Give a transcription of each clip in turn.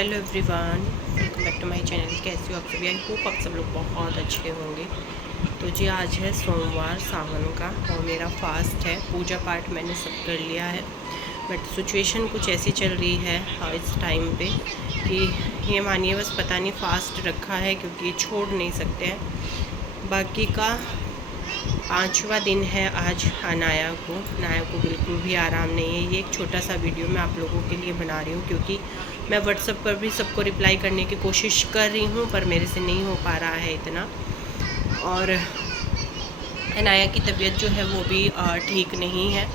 Hello everyone, welcome back to my channel. कैसे हो आप सभी? आई होप आप सब लोग बहुत अच्छे होंगे। तो जी आज है सोमवार सावन का और मेरा फास्ट है। पूजा पाठ मैंने सब कर लिया है, बट सिचुएशन कुछ ऐसी चल रही है इस टाइम पे कि ये मानिए बस पता नहीं फास्ट रखा है क्योंकि छोड़ नहीं सकते हैं। बाकी का 5वां दिन है आज। नाया को बिल्कुल भी आराम नहीं है। ये एक छोटा सा वीडियो मैं आप लोगों के लिए बना रही हूँ क्योंकि मैं व्हाट्सएप पर भी सबको रिप्लाई करने की कोशिश कर रही हूँ पर मेरे से नहीं हो पा रहा है इतना। और अनाया की तबीयत जो है वो भी ठीक नहीं है।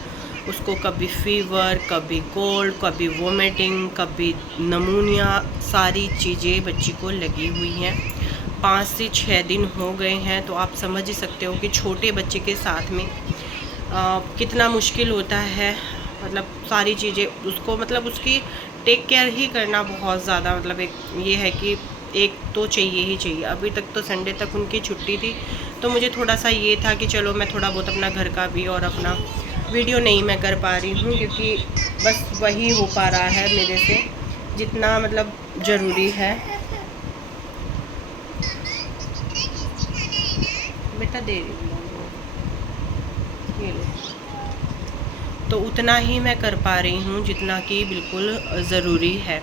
उसको कभी फीवर, कभी कोल्ड, कभी वोमिटिंग, कभी नमूनिया, सारी चीज़ें बच्ची को लगी हुई हैं। 5 से 6 दिन हो गए हैं। तो आप समझ ही सकते हो कि छोटे बच्चे के साथ में कितना मुश्किल होता है। मतलब सारी चीज़ें उसको मतलब उसकी टेक केयर ही करना बहुत ज़्यादा मतलब एक ये है कि एक तो चाहिए ही चाहिए। अभी तक तो संडे तक उनकी छुट्टी थी तो मुझे थोड़ा सा ये था कि चलो मैं थोड़ा बहुत अपना घर का भी और अपना वीडियो नहीं मैं कर पा रही हूँ क्योंकि बस वही हो पा रहा है मेरे से जितना मतलब ज़रूरी है। बेटा दे रही हूँ, ये लो। तो उतना ही मैं कर पा रही हूँ जितना कि बिल्कुल ज़रूरी है,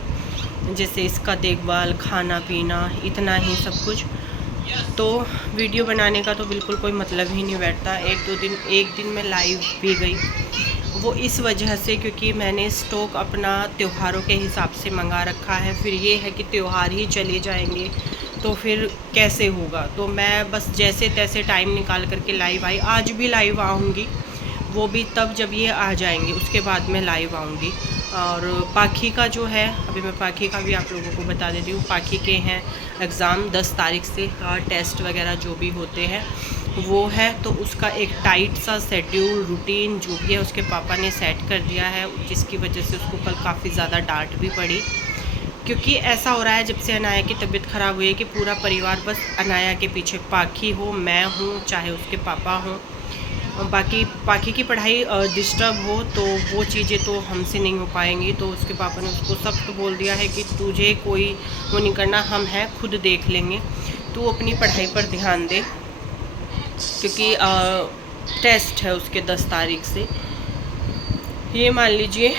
जैसे इसका देखभाल, खाना पीना, इतना ही सब कुछ। तो वीडियो बनाने का तो बिल्कुल कोई मतलब ही नहीं बैठता। एक दिन मैं लाइव भी गई, वो इस वजह से क्योंकि मैंने स्टॉक अपना त्योहारों के हिसाब से मंगा रखा है। फिर ये है कि त्यौहार ही चले जाएंगे तो फिर कैसे होगा। तो मैं बस जैसे तैसे टाइम निकाल करके लाइव आई। आज भी लाइव आऊँगी, वो भी तब जब ये आ जाएंगे उसके बाद मैं लाइव आऊँगी। और पाखी का जो है, अभी मैं पाखी का भी आप लोगों को बता देती हूँ। पाखी के हैं एग्ज़ाम 10 तारीख से, टेस्ट वगैरह जो भी होते हैं वो है। तो उसका एक टाइट सा शेड्यूल रूटीन जो भी है उसके पापा ने सेट कर दिया है, जिसकी वजह से उसको कल काफ़ी ज़्यादा डांट भी पड़ी क्योंकि ऐसा हो रहा है जब से अनाया की तबीयत ख़राब हुई है कि पूरा परिवार बस अनाया के पीछे। पाखी हो, मैं हूँ, चाहे उसके पापा हों, बाकी पाखी की पढ़ाई डिस्टर्ब हो तो वो चीज़ें तो हमसे नहीं हो पाएंगी। तो उसके पापा ने उसको सख्त बोल दिया है कि तुझे कोई वो नहीं करना, हम हैं खुद देख लेंगे, तू अपनी पढ़ाई पर ध्यान दे क्योंकि टेस्ट है उसके 10 तारीख से। ये मान लीजिए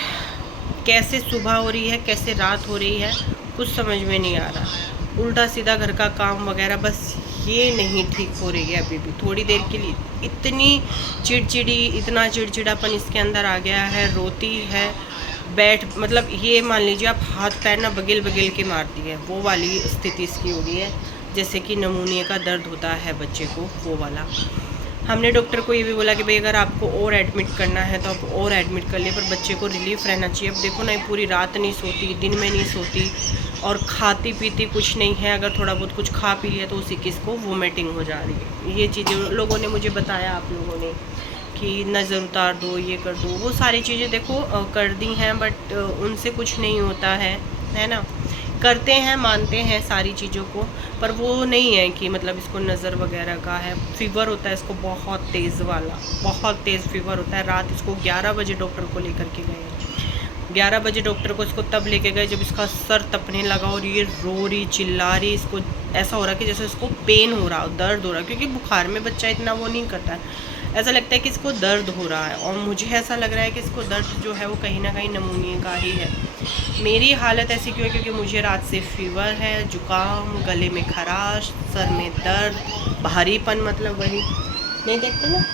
कैसे सुबह हो रही है, कैसे रात हो रही है, कुछ समझ में नहीं आ रहा। उल्टा सीधा घर का काम वगैरह, बस ये नहीं ठीक हो रही है अभी भी। थोड़ी देर के लिए इतनी चिड़चिड़ी, इतना चिड़चिड़ापन इसके अंदर आ गया है, रोती है, बैठ मतलब ये मान लीजिए आप हाथ पैर ना बगल बगल के मारती है, वो वाली स्थिति इसकी हो गई है। जैसे कि नमूनिया का दर्द होता है बच्चे को, वो वाला। हमने डॉक्टर को ये भी बोला कि भाई अगर आपको और एडमिट करना है तो आप और एडमिट कर लिए, पर बच्चे को रिलीफ रहना चाहिए। अब देखो ना, ये पूरी रात नहीं सोती, दिन में नहीं सोती और खाती पीती कुछ नहीं है। अगर थोड़ा बहुत कुछ खा पी लिया तो उसी की इसको वोमिटिंग हो जा रही है। ये चीज़ें लोगों ने मुझे बताया, आप लोगों ने, कि नज़र उतार दो, ये कर दो, वो सारी चीज़ें देखो कर दी हैं, बट उनसे कुछ नहीं होता है ना। करते हैं, मानते हैं सारी चीज़ों को, पर वो नहीं है कि मतलब इसको नज़र वगैरह का है। फीवर होता है इसको बहुत तेज़ वाला, बहुत तेज़ फीवर होता है। रात इसको 11 बजे डॉक्टर को लेकर के गए। 11 बजे डॉक्टर को इसको तब लेके गए जब इसका सर तपने लगा और ये रो रही, चिल्ला रही। इसको ऐसा हो रहा कि जैसे इसको पेन हो रहा, दर्द हो रहा, क्योंकि बुखार में बच्चा इतना वो नहीं करता है। ऐसा लगता है कि इसको दर्द हो रहा है और मुझे ऐसा लग रहा है कि इसको दर्द जो है वो कहीं ना कहीं नमूनिया का ही है। मेरी हालत ऐसी क्यों है क्योंकि मुझे रात से फीवर है, जुकाम, गले में खराश, सर में दर्द, भारीपन, मतलब वही नहीं देखते ना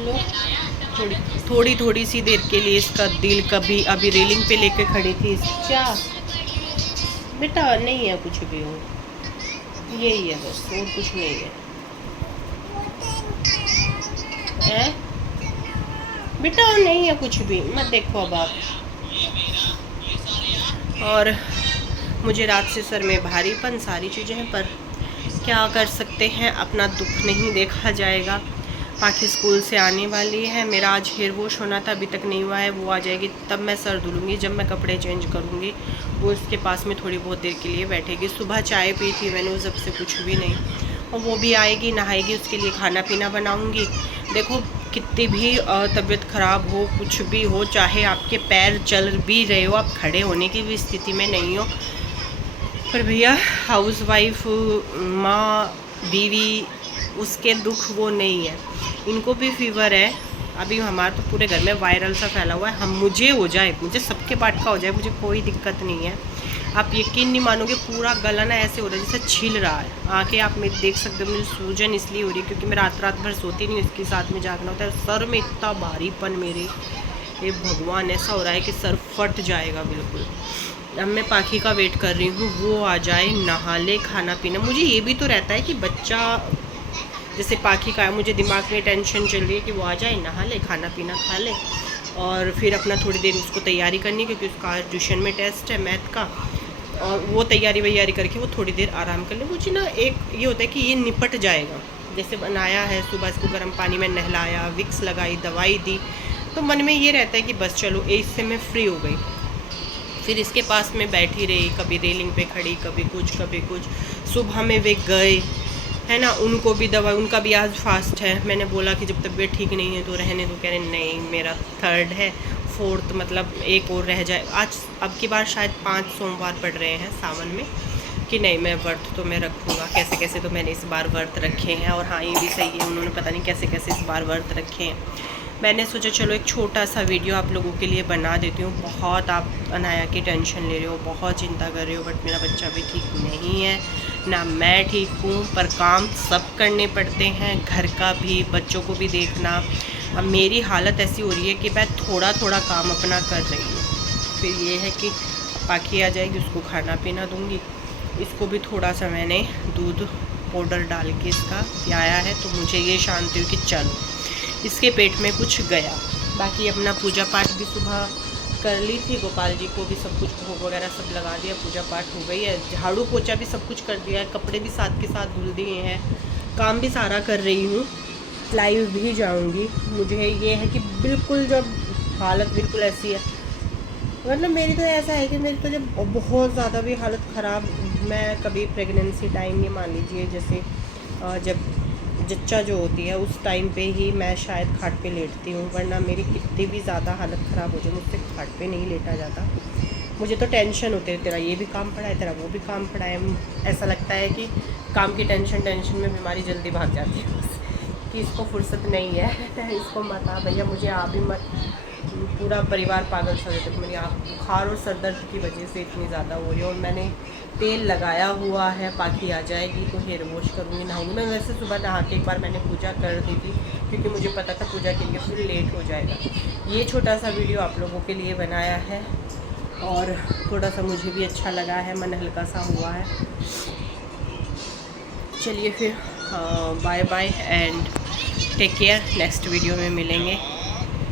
लोग। थोड़ी सी देर के लिए इसका दिल कभी अभी रेलिंग पे लेके खड़ी थी। क्या बेटा, नहीं है कुछ भी, हो यही है बस, और कुछ नहीं है। बेटा नहीं है कुछ भी, मत देखो अब आप। और मुझे रात से सर में भारीपन, सारी चीज़ें हैं, पर क्या कर सकते हैं, अपना दुख नहीं देखा जाएगा। पाखी स्कूल से आने वाली है, मेरा आज हेयर वॉश होना था, अभी तक नहीं हुआ है। वो आ जाएगी तब मैं सर धुलूँगी, जब मैं कपड़े चेंज करूँगी। वो इसके पास में थोड़ी बहुत देर के लिए बैठेगी। सुबह चाय पी थी मैंने, उस सबसे कुछ भी नहीं। और वो भी आएगी, नहाएगी, उसके लिए खाना पीना बनाऊँगी। देखो कितनी भी तबीयत ख़राब हो, कुछ भी हो, चाहे आपके पैर चल भी रहे हो, आप खड़े होने की भी स्थिति में नहीं हो, पर भैया हाउस वाइफ, माँ, बीवी, उसके दुख वो नहीं है। इनको भी फीवर है अभी, हमारे तो पूरे घर में वायरल सा फैला हुआ है। मुझे हो जाए, मुझे सबके पार्ट का हो जाए, मुझे कोई दिक्कत नहीं है। आप यकीन नहीं मानोगे, पूरा गला ना ऐसे हो रहा है जैसे छिल रहा है। आंखें आप मेरे देख सकते हो, मुझे सूजन इसलिए हो रही है क्योंकि मैं रात भर सोती नहीं, इसके साथ में जागना होता है। सर में इतना भारीपन मेरे, ये भगवान, ऐसा हो रहा है कि सर फट जाएगा बिल्कुल। अब मैं पाखी का वेट कर रही हूँ, वो आ जाए, नहा ले, खाना पीना। मुझे ये भी तो रहता है कि बच्चा, जैसे पाखी का है, मुझे दिमाग में टेंशन चल रही है कि वो आ जाए, नहा ले, खाना पीना खा ले, और फिर अपना थोड़ी देर उसको तैयारी करनी है क्योंकि उसका ट्यूशन में टेस्ट है मैथ का, और वो तैयारी वैयारी करके वो थोड़ी देर आराम कर ले। मुझे ना एक ये होता है कि ये निपट जाएगा। जैसे बनाया है, सुबह इसको गर्म पानी में नहलाया, विक्स लगाई, दवाई दी, तो मन में ये रहता है कि बस चलो इससे मैं फ्री हो गई। फिर इसके पास में बैठी रही, कभी रेलिंग पे खड़ी, कभी कुछ कभी कुछ। सुबह में वे गए, है ना, उनको भी दवा, उनका भी आज फास्ट है। मैंने बोला कि जब तबीयत ठीक नहीं है तो रहने दो, कह रहे नहीं मेरा 3rd है, 4th मतलब एक और रह जाए। आज अब की बार शायद 5 सोमवार पड़ रहे हैं सावन में, कि नहीं मैं व्रत तो मैं रखूँगा। कैसे कैसे तो मैंने इस बार व्रत रखे हैं, और हाँ ये भी सही है, उन्होंने पता नहीं कैसे कैसे इस बार व्रत रखे हैं। मैंने सोचा चलो एक छोटा सा वीडियो आप लोगों के लिए बना देती हूँ। बहुत आप अनाया की टेंशन ले रहे हो, बहुत चिंता कर रहे हो, बट मेरा बच्चा भी ठीक नहीं है ना, मैं ठीक हूँ, पर काम सब करने पड़ते हैं, घर का भी, बच्चों को भी देखना। अब मेरी हालत ऐसी हो रही है कि मैं थोड़ा थोड़ा काम अपना कर रही हूँ। फिर ये है कि पाखी आ जाएगी, उसको खाना पीना दूँगी। इसको भी थोड़ा सा मैंने दूध पाउडर डाल के इसका पियाया है, तो मुझे ये शांति हुई कि चलो इसके पेट में कुछ गया। बाकी अपना पूजा पाठ भी सुबह कर ली थी, गोपाल जी को भी सब कुछ भोग वगैरह सब लगा दिया, पूजा पाठ हो गई है, झाड़ू पोछा भी सब कुछ कर दिया है, कपड़े भी साथ के साथ धुल दिए हैं, काम भी सारा कर रही हूँ, लाइव भी जाऊँगी। मुझे ये है कि बिल्कुल जब हालत बिल्कुल ऐसी है, मतलब मेरी तो ऐसा है कि मेरी तो जब बहुत ज़्यादा भी हालत ख़राब, मैं कभी प्रेगनेंसी टाइम ये मान लीजिए, जैसे जब जच्चा जो होती है उस टाइम पे ही मैं शायद खाट पे लेटती हूँ, वरना मेरी कितनी भी ज़्यादा हालत ख़राब हो जाए मुझसे खाट पे नहीं लेटा जाता। मुझे तो टेंशन होती है, तेरा ये भी काम पड़ा है, तेरा वो भी काम पड़ा है। ऐसा लगता है कि काम की टेंशन में बीमारी जल्दी भाग जाती है कि इसको फुर्सत नहीं है, इसको मत आ भैया, मुझे आप भी मत। पूरा परिवार पागल सा रहता है। मेरी आँख बुखार और सर दर्द की वजह से इतनी ज़्यादा हो रही है, और मैंने तेल लगाया हुआ है। पाखी आ जाएगी तो हेयर वॉश करूँगी, नहाऊँगी। मैं वैसे सुबह नहा के एक बार मैंने पूजा कर दी थी क्योंकि मुझे पता था पूजा के लिए फिर लेट हो जाएगा। ये छोटा सा वीडियो आप लोगों के लिए बनाया है, और थोड़ा सा मुझे भी अच्छा लगा है, मन हल्का सा हुआ है। चलिए फिर bye bye and take care, next video में मिलेंगे।